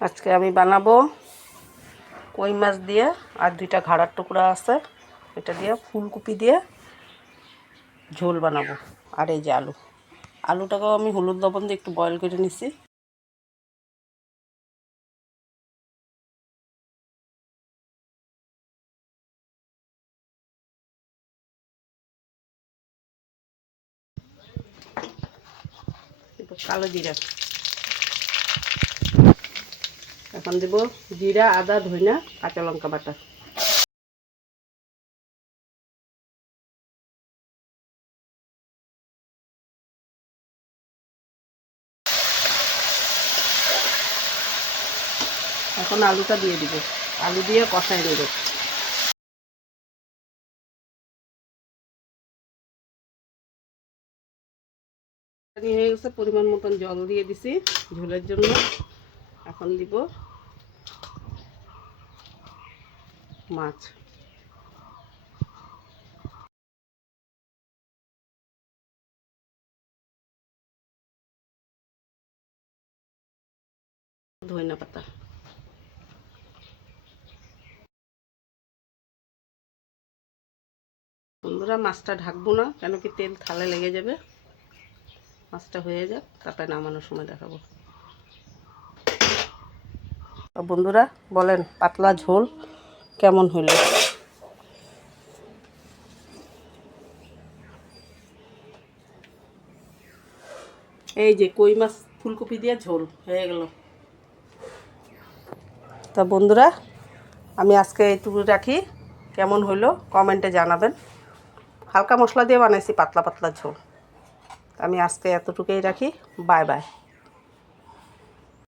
আজকে আমি বানাবো কই মাছ দিয়ে, আর দুইটা ঘাড়ার টুকরা আছে, এটা দিয়ে ফুলকপি দিয়ে ঝোল বানাবো। আর এই যে আলুটাকেও আমি হলুদ লবণ দিয়ে একটু বয়েল করে নিছি। কালো জিরা, এখন দেব জিরা, আদা, ধনিয়া, কাঁচা লঙ্কা বাটা। এখন আলুটা দিয়ে দিব, আলু দিয়ে কষাই নেব। হয়ে গেছে, পরিমাণ মতন জল দিয়ে দিছি ঝোলের জন্য। এখন দিব মাছ। ধনিয়া পাতা, বন্ধুরা মাছটা ঢাকবো না, কেন কি তেল থালে লেগে যাবে। মাছটা হয়ে যাক, তারপরে নামানোর সময় দেখাবো। বন্ধুরা বলেন পাতলা ঝোল কেমন হলো। এই যে কই মাছ ফুলকপি দিয়ে ঝোল হয়ে গেল। তা বন্ধুরা আমি আজকে এইটুকু রাখি, কেমন হইলো কমেন্টে জানাবেন। হালকা মশলা দিয়ে বানাইছি পাতলা পাতলা ঝোল। আমি আজকে এতটুকুই রাখি। Bye bye.